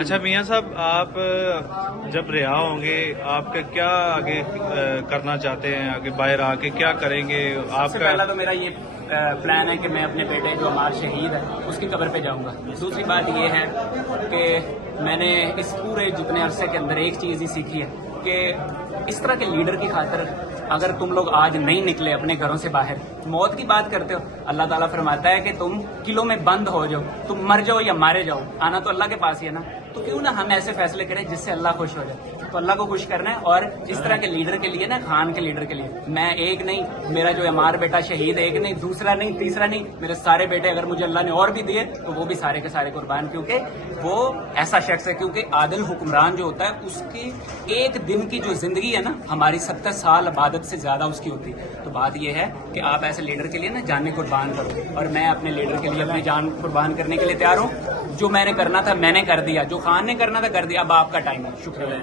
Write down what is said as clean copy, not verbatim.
اچھا میاں صاحب، آپ جب رہا ہوں گے آپ کا کیا آگے کرنا چاہتے ہیں؟ آگے باہر آ کے کیا کریں گے آپ سب سے کا؟ پہلا تو میرا یہ پلان ہے کہ میں اپنے بیٹے جو ہمارا شہید ہے اس کی قبر پہ جاؤں گا. دوسری بات یہ ہے کہ میں نے اس پورے جتنے عرصے کے اندر ایک چیز ہی سیکھی ہے کہ اس طرح کے لیڈر کی خاطر اگر تم لوگ آج نہیں نکلے اپنے گھروں سے باہر، موت کی بات کرتے ہو، اللہ تعالیٰ فرماتا ہے کہ تم قلعوں میں بند ہو جاؤ، تم مر جاؤ یا مارے جاؤ، آنا تو اللہ کے پاس ہی ہے نا. تو کیوں نہ ہم ایسے فیصلے کریں جس سے اللہ خوش ہو جائے. تو اللہ کو خوش کرنا ہے. اور اس طرح کے لیڈر کے لیے نا، خان کے لیڈر کے لیے میں ایک نہیں، میرا جو ہمارا بیٹا شہید ایک نہیں، دوسرا نہیں، تیسرا نہیں، میرے سارے بیٹے اگر مجھے اللہ نے اور بھی دیے تو وہ بھی سارے کے سارے قربان، کیونکہ وہ ایسا شخص ہے. کیونکہ عادل حکمران جو ہوتا ہے اس کی ایک دن کی جو زندگی ہے نا، ہماری 70 سال عبادت سے زیادہ اس کی ہوتی ہے. تو بات یہ ہے کہ آپ ایسے لیڈر کے لیے نا جانیں قربان کرو، اور میں اپنے لیڈر کے لیے اپنی جان قربان کرنے کے لیے تیار ہوں. جو میں نے کرنا تھا میں نے کر دیا، جو خان نے کرنا تھا کر دیا. اب آپ کا ٹائم ہے. شکریہ.